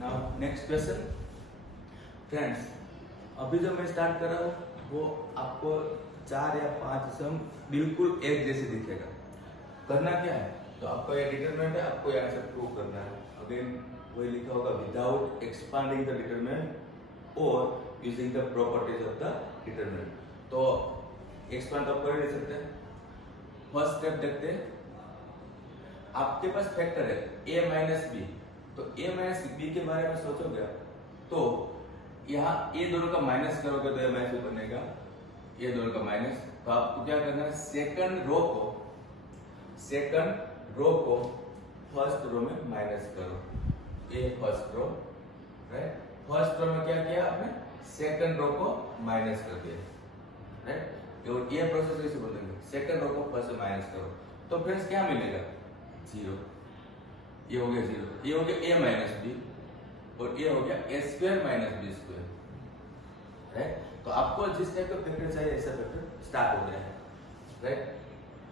Now next question friends, अभी जो मैं स्टार्ट कर रहा हूँ वो आपको 4 या 5 सम बिल्कुल एक जैसे दिखेगा। करना क्या है, तो आपका ये डिटरमिनेंट है, आपको ये आंसर प्रूव करना है। अगेन वही लिखा होगा, विदाउट एक्सपांडिंग द डिटरमिनेंट और using the properties of the determinant. तो एक्सपांड तो आप कर नहीं सकते। फर्स्ट स्टेप देखते हैं, आपके पास फैक्टर है a माइनस बी, तो a माइनस बी के बारे में सोचोगे तो यहाँ ये दोनों का माइनस करोगे तो a माइनस बी बनेगा, ये दोनों का माइनस। तो आपको क्या करना है, सेकंड रो को फर्स्ट रो में माइनस करो। ये first row, right. First row में क्या किया आपने, सेकंड रो को माइनस कर दिया, राइट। और ये प्रोसेस कैसे बोलेंगे, सेकंड रो को फर्स्ट में माइनस करो, तो फ्रेंड्स क्या मिलेगा, 0। ये हो गया 0, ये हो गया a माइनस बी और ये हो गया a square minus B square, right. तो आपको जिस टाइप का फैक्टर चाहिए ऐसा फैक्टर स्टार्ट हो गया है, राइट।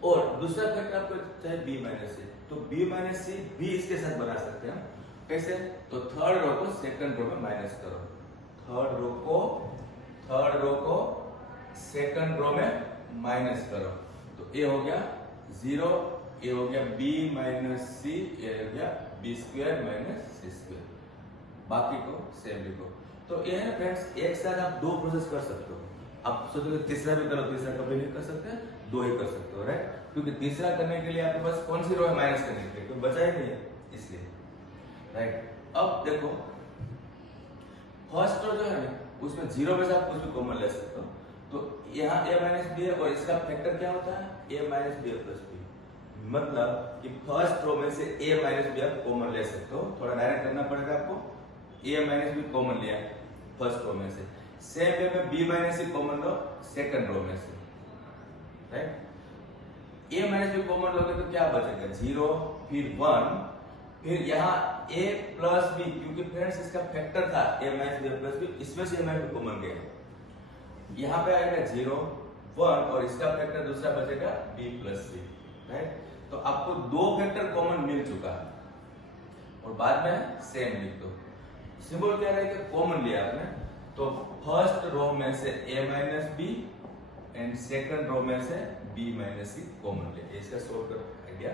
और दूसरा फैक्टर आपको चाहिए b माइनस सी, तो b माइनस सी भी इसके साथ बना सकते हैं। कैसे, तो थर्ड रो को सेकंड रो में माइनस करो, थर्ड रो को सेकंड रो में माइनस करो, तो ये हो गया 0, ये हो गया b माइनस सी, ये हो गया b square minus C square. बाकी को सेम लिखो। तो ये है फ्रेंड्स, एक साथ आप दो प्रोसेस कर सकते हो। आप सोचोगे तीसरा भी करो, तीसरा कभी नहीं कर सकते, दो ही कर सकते हो, राइट। क्योंकि तीसरा करने के लिए आपके पास कौन सी रो है माइनस करने के लिए, कोई बचा ही नहीं है इसलिए, राइट। अब देखो फर्स्ट रो जो है ना उसमें 0 में से आप कुछ भी कॉमन ले सकते हो। तो यहाँ a माइनस बी है और इसका फैक्टर क्या होता है, a minus B plus b. मतलब कि फर्स्ट रो में से a माइनस बी आप कॉमन ले सकते हो। थोड़ा डायरेक्ट करना पड़ेगा आपको, a माइनस बी कॉमन लिया फर्स्ट रो में से, सेम वे में b माइनस सी कॉमन लो सेकंड रो में से, right. a minus b common लोगे तो क्या बचेगा, 0, फिर 1, फिर यहाँ a प्लस बी, क्योंकि फ्रेंड्स इसका फैक्टर था a minus B plus B, इसमें से a माइनस बी कॉमन गया, यहाँ पे आएगा 0, 1 और इसका फैक्टर दूसरा बचेगा b प्लस सी, राइट। तो आपको दो फैक्टर कॉमन मिल चुका है और बाद में सेम लिख दो। सिंबल क्या रहेगा, कॉमन लिया आपने, तो फर्स्ट रो में से a minus B and second row में से b माइनस सी कॉमन लिया। इसका शॉर्टकट आइडिया,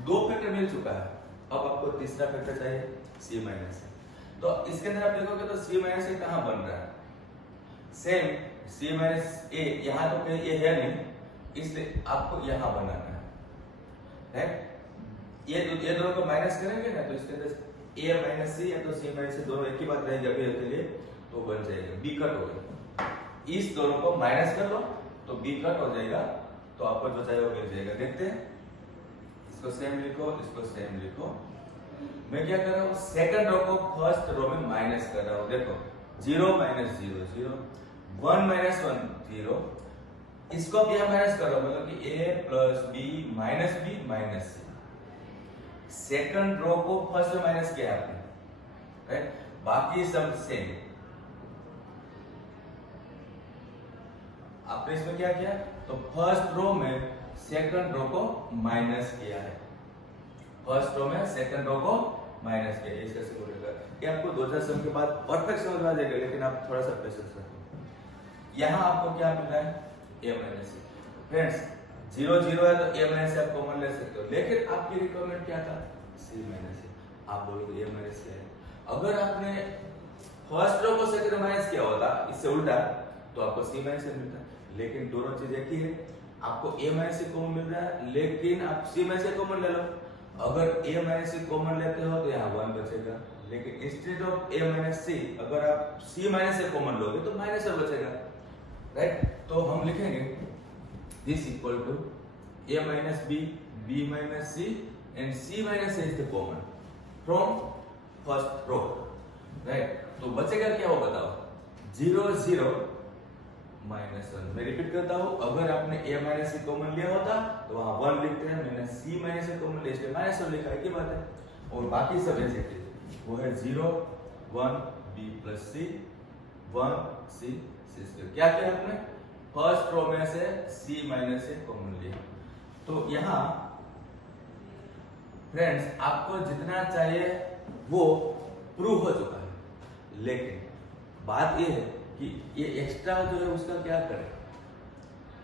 दो फैक्टर मिल चुका है। अब आपको तीसरा फैक्टर चाहिए c माइनस सी। तो इसके अंदर आप देखोगे तो c माइनस सी कहाँ बन रहा है, सेम c माइनस a, यहाँ तो कहीं ये है नहीं इसलिए आपको यहाँ बनाना है, राइट। ये दोनों को माइनस करेंगे ना तो इसके अंदर a माइनस सी या तो c माइनस सी दोनों एक ही बात रहेगी अभी के लिए, तो बन जाएगा b कट हो गया। इस दोनों को माइनस कर लो तो b कट हो जाएगा, तो आपको जो चाहिए वो मिल जाएगा। देखते हैं, इसको सेम लिखो, इसको सेम लिखो। मैं क्या कर रहा हूँ, सेकंड रो को फर्स्ट रो में माइनस कर रहा हूँ। देखो 0 माइनस 0 0, 1 माइनस 1 0, इसको भी यहाँ माइनस करो, मतलब कि a plus B minus C. Second row को फर्स्ट में माइनस किया आपने, राइट। बाकी सब सेम। आपने इसमें क्या किया, तो फर्स्ट रो में सेकंड रो को माइनस किया है, फर्स्ट रो में सेकंड रो को माइनस किया। इसका सिंबल होगा, ये आपको 2-4 सम के बाद परफेक्ट समझ में आ जाएगा, लेकिन आप थोड़ा सा पेशेंस रखो। यहाँ आपको क्या मिल रहा है, a माइनस सी। फ्रेंड्स 0 0 है तो a माइनस सी आप कॉमन ले सकते हो, लेकिन आपकी रिक्वायरमेंट क्या था, c माइनस सी। आप बोलोगे a माइनस सी है। अगर आपने फर्स्ट रो को सेकंड में माइनस किया होता इससे उल्टा, तो आपको c माइनस सी मिलता। लेकिन दोनों चीज एक ही है, आपको a माइनस सी कॉमन मिल रहा है, लेकिन आप c माइनस सी कॉमन ले लो। अगर a माइनस सी कॉमन लेते हो तो यहाँ 1 बचेगा, लेकिन इंस्टेड ऑफ a माइनस सी अगर आप c माइनस सी कॉमन लोगे तो माइनस बचेगा, राइट। तो हम लिखेंगे this equal to a minus b minus c and c minus c is the common from first row, right. तो बचेगा क्या, वो बताओ, 0 0 माइनस 1। मैं रिपीट करता हूँ, अगर आपने a माइनस सी कॉमन लिया होता तो वहां 1 लिखते हैं, मैंने c माइनस सी कॉमन लिया इसलिए माइनस 1 लिखा है, की बात है। और बाकी सब ऐसे थे, वो है 0 1 b plus c 1 c c square. क्या किया आपने, फर्स्ट रो में से c माइनस से कॉमन लिया। तो यहाँ फ्रेंड्स आपको जितना चाहिए वो प्रूव हो चुका है। लेकिन बात ये है कि ये एक्स्ट्रा जो है उसका क्या करें,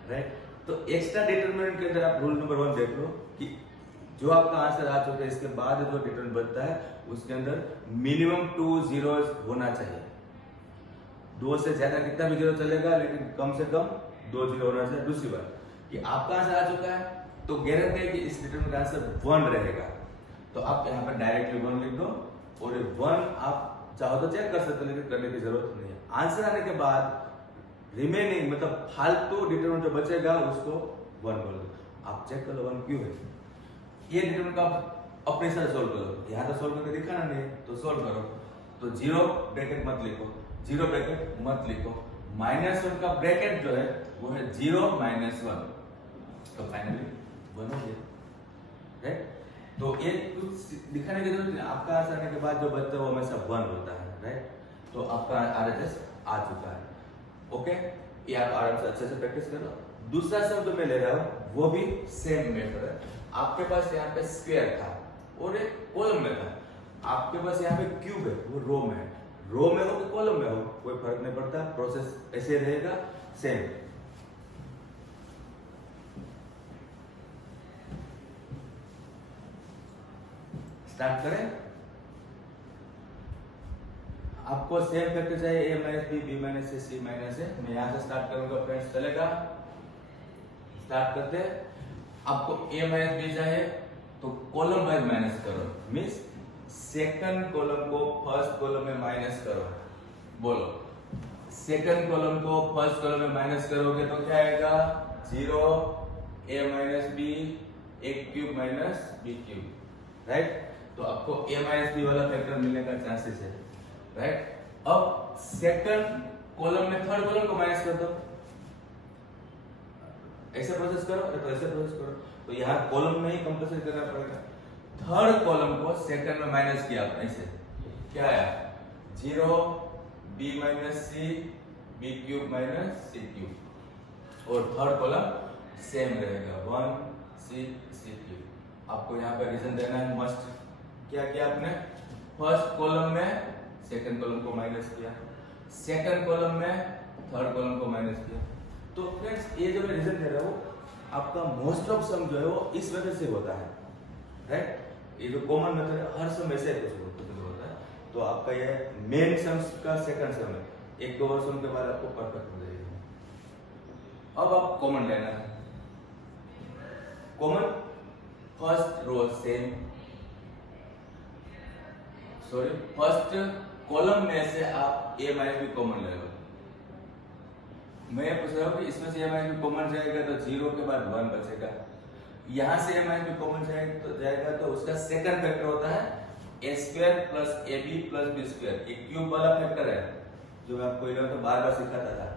राइट? तो एक्स्ट्रा डिटरमिनेंट के अंदर आप रूल नंबर 1 देख लो कि जो आपका आंसर आ चुका है इसके बाद जो डिटरमिनेंट बनता है उसके अंदर मिनिमम 2 zeros होना चाहिए। 2 से ज्यादा कितना भी जीरो चलेगा, लेकिन कम से कम 2 जीरो होना चाहिए। दूसरी बात कि आपका आंसर आ चुका है तो गारंटी है कि इस डिटरमिनेंट का आंसर 1 रहेगा। तो आप यहाँ पर डायरेक्टली 1 लिख दो और 1 आप चाहो तो चेक कर सकते हो, लेकिन करने की जरूरत नहीं है। आंसर आने के बाद रिमेनिंग मतलब फालतू डिटरमिनेंट जो बचेगा उसको 1 बोल दो। आप चेक कर लो 1 क्यों है। ये डिटरमिनेंट का आप अपने से सोल्व करो, यहाँ तो सोल्व करके दिखाना नहीं है तो सोल्व करो। तो 0 ब्रैकेट मत लिखो, 0 ब्रैकेट मत लिखो, -1 का ब्रैकेट जो है वो है 0 -1, तो फाइनली 1 हो गया, राइट? तो ये कुछ दिखाने की जरूरत नहीं, आपका आंसर आने के बाद जो बचता है वो हमेशा 1 होता है, राइट? तो आपका RHS आ चुका है, ओके? ये आप आराम से अच्छे से प्रैक्टिस करो। दूसरा शब्द मैं ले रहा हूँ वो भी सेम मेथड है। आपके पास यहाँ पे स्क्वायर था और एक कॉलम में था, आपके पास यहाँ पे क्यूब है, वो रो में है। रो में हो कि कॉलम में हो कोई फर्क नहीं पड़ता, प्रोसेस ऐसे रहेगा सेम। स्टार्ट करें। आपको सेम फैक्टर चाहिए a minus B, B minus से, सी माइनस से। मैं यहां से स्टार्ट करूंगा फ्रेंड्स, चलेगा? स्टार्ट करते हैं। आपको a माइनस बी चाहिए तो कॉलम वाइज माइनस करो, मींस सेकंड कॉलम को फर्स्ट कॉलम में माइनस करो। बोलो, सेकंड कॉलम को फर्स्ट कॉलम में माइनस करोगे तो क्या आएगा? 0 a माइनस बी, एक cube minus B cube, right? तो आपको a माइनस बी वाला फैक्टर मिलने का चांसेस है, राइट? अब सेकंड कॉलम में थर्ड कॉलम को माइनस कर दो, ऐसे प्रोसेस करो या तो ऐसे प्रोसेस करो। तो यहाँ कॉलम में ही कंपलसरी करना पड़ेगा। थर्ड कॉलम को सेकंड में माइनस किया आपने, ऐसे क्या आया? 0 b माइनस सी, बी क्यूब माइनस सी क्यूब, और थर्ड कॉलम सेम रहेगा 1 सी सी क्यूब। आपको यहाँ पे रीजन देना है मस्ट। क्या किया आपने? फर्स्ट कॉलम में सेकंड कॉलम को माइनस किया, सेकंड कॉलम में थर्ड कॉलम को माइनस किया। तो फ्रेंड्स ये जो मैं रीजन दे रहा हूँ आपका मोस्ट ऑफ सम जो है वो इस वजह से होता है, राइट? ये जो कॉमन मेथड है हर सम ऐसे कुछ होता है। तो आपका ये मेन सम्स का सेकंड सम है, एक दो और सम के बाद आपको परफेक्ट हो जाएगा। अब आप कॉमन लेना है। Common first row same, sorry first column में से आप a माइनस बी कॉमन ले लो। मैं पूछ रहा हूँ कि इसमें से a माइनस बी कॉमन जाएगा तो 0 के बाद 1 बचेगा। यहाँ से a माइनस बी कॉमन जाएगा तो उसका सेकंड फैक्टर होता है a square plus ab plus b square. एक क्यूब वाला फैक्टर है जो मैं आपको इधर तो बार-बार सिखाता था।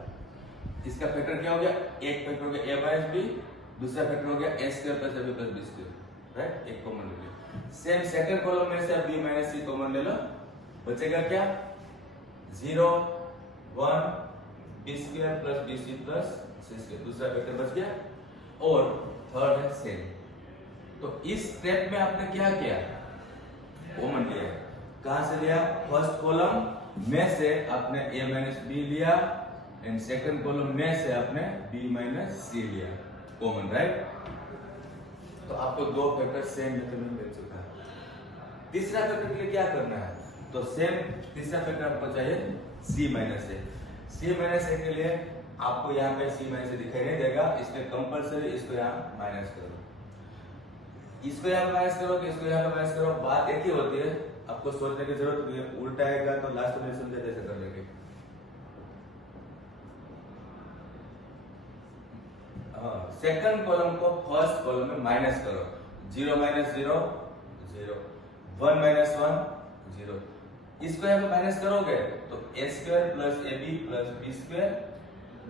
इसका फैक्टर क्या हो गया? एक फैक्टर हो गया a माइनस b, दूसरा फैक्टर हो गया a square plus ab plus b square, right? एक कॉमन ले लो। सेम सेकंड कॉलम में से b माइनस c कॉमन ले लो, बचेगा क्या? 0 1 b square plus bc plus c square, दूसरा फैक्टर बच गया। और थर्ड है सेम। तो इस स्टेप में आपने क्या किया? कॉमन लिया। कहां से लिया? फर्स्ट कॉलम में से आपने a माइनस b लिया एंड सेकंड कॉलम में से आपने b माइनस c लिया, कॉमन, राइट? तो आपको दो फैक्टर सेम मेथड में मिल चुका है। तीसरा फैक्टर के लिए क्या करना है? तो सेम तीसरा फैक्टर आपको चाहिए c minus a। c minus a के लिए आपको यहाँ पे c माइनस a दिखाई नहीं देगा, इसलिए कंपलसरी इसको यहाँ माइनस करो। इसको यहाँ माइनस करो कि इसको यहाँ माइनस करो, बात एक ही होती है, आपको सोचने की जरूरत नहीं है। उल्टा आएगा तो लास्ट में समझे जैसे कर लेंगे। सेकंड कॉलम को फर्स्ट कॉलम में माइनस करो। 0 माइनस 0 0, 1 माइनस 1 0। इसको यहाँ पे माइनस करोगे तो a square plus ab plus b square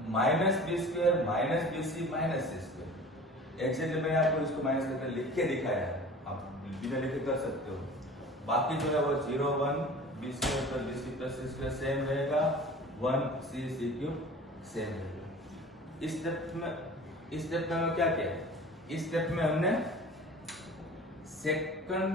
minus b square minus bc minus c square. Actually मैंने आपको इसको माइनस करके लिख के दिखाया है, आप बिना लिखे कर सकते हो। बाकी जो है वो 0 1 b square plus bc plus c square same रहेगा, 1 c c क्यूब सेम रहेगा। इस स्टेप में हमने क्या किया? इस स्टेप में हमने सेकंड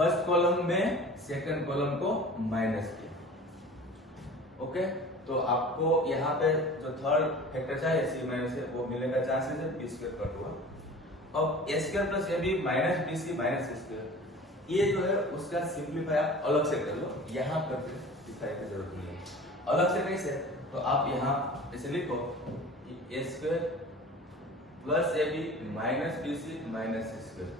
फर्स्ट कॉलम में सेकंड कॉलम को माइनस किया। ओके, तो आपको यहाँ पे जो थर्ड फैक्टर चाहिए सी माइनस है वो मिलने का चांसेस है, बी स्क्वायर कट हुआ। अब A square plus A B minus B C minus C square, ये जो है उसका सिंपलीफाई आप अलग से कर लो, यहाँ पर सिंपलीफाई की जरूरत नहीं है। अलग से कैसे, तो आप यहाँ ऐसे लिखो A square plus A B minus B C minus C square.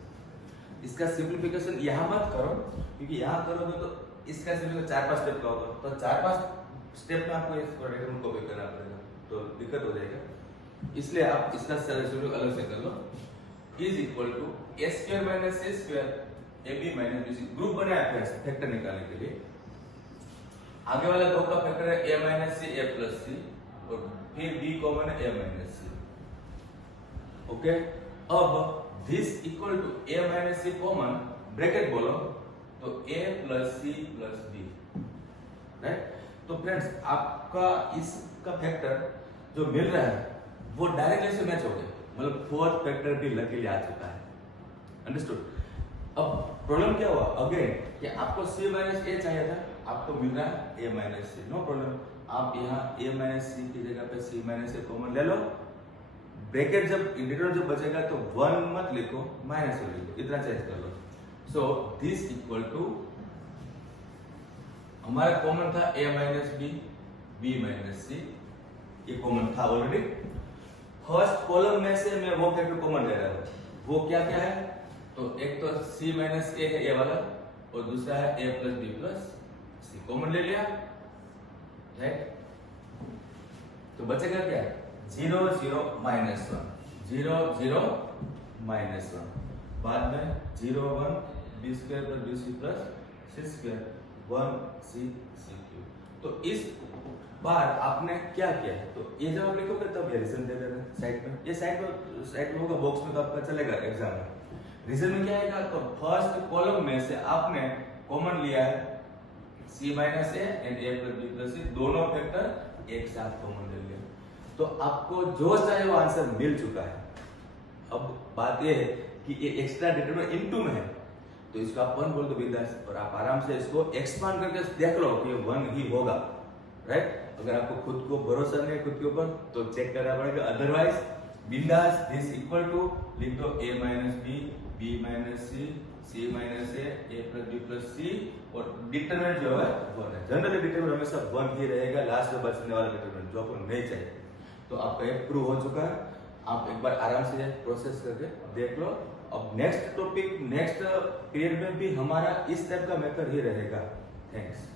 इसका सिंपलीफिकेशन यहाँ मत करो, क्योंकि यहाँ करोगे तो इसका सिंपलीफिकेशन 4-5 स्टेप का होगा, तो 4-5 स्टेप में आपको इस प्रोडक्ट को भी करना पड़ेगा, तो दिक्कत हो जाएगा। इसलिए आप इसका सॉल्यूशन अलग से कर लो। Is equal to A square minus C square A B minus B C, group बनाया फिर फैक्टर निकालने के लिए। आगे वाला दो का फैक्टर है A minus C A plus C, और फिर बी कॉमन है ए माइनस सी। ओके, अब this equal to A minus C common, bracket बोलो तो A plus C plus B, right. तो फ्रेंड्स आपका इसका फैक्टर जो मिल रहा है वो डायरेक्टली से मैच हो गया, मतलब फोर्थ फैक्टर भी लकीली आ चुका है। अंडरस्टूड। अब प्रॉब्लम क्या हुआ अगेन कि आपको c माइनस ए चाहिए था, आपको मिल रहा है a minus C, no problem. आप यहाँ a माइनस सी की जगह पे c माइनस ए कॉमन ले लो, ब्रैकेट जब इंटीग्रल जब बचेगा तो 1 मत लिखो, माइनस लिखो, इतना चेंज कर लो। सो दिस इक्वल टू हमारा कॉमन था a minus B B minus C, ये कॉमन था ऑलरेडी। फर्स्ट कॉलम में से मैं वो फैक्टर कॉमन ले रहा हूँ, वो क्या क्या है, तो एक तो c माइनस ए है ये वाला, और दूसरा है a plus B plus C, common ले लिया, राइट। तो बचेगा क्या, 0 0 माइनस 1, 0 0 माइनस 1, बाद में 0 1 B square plus B C plus C square 1 C C cube. तो इस बार आपने क्या किया है, तो ये जब आप लिखोगे तब ये रीजन दे देना साइड में, ये साइड में होगा, बॉक्स में तो आपका चलेगा एग्जाम में। रीजन में क्या आएगा, तो फर्स्ट कॉलम में से आपने कॉमन लिया है c minus A and a plus B plus C, दोनों फैक्टर एक साथ कॉमन ले लिया, तो आपको जो चाहिए वो आंसर मिल चुका है। अब बात ये है कि ये एक्स्ट्रा डिटरमिनेंट इनटू में है, तो इसको आप 1 बोल दो बिंदास, और आप आराम से इसको एक्सपांड करके देख लो कि 1 ही होगा, राइट। अगर आपको खुद को भरोसा नहीं है खुद के ऊपर तो चेक करना पड़ेगा, अदरवाइज बिंदास दिस इक्वल टू लिख दो a minus B B minus C c minus A plus B plus C, और डिटरमिनेंट जो है 1 है। जनरली डिटरमिनेंट हमेशा 1 ही रहेगा, लास्ट में बचने वाला डिटरमिनेंट जो आपको नहीं चाहिए। तो आपका ये प्रूव हो चुका है, आप एक बार आराम से प्रोसेस करके देख लो। अब नेक्स्ट टॉपिक नेक्स्ट पीरियड में भी हमारा इस टाइप का मेथड ही रहेगा। थैंक्स।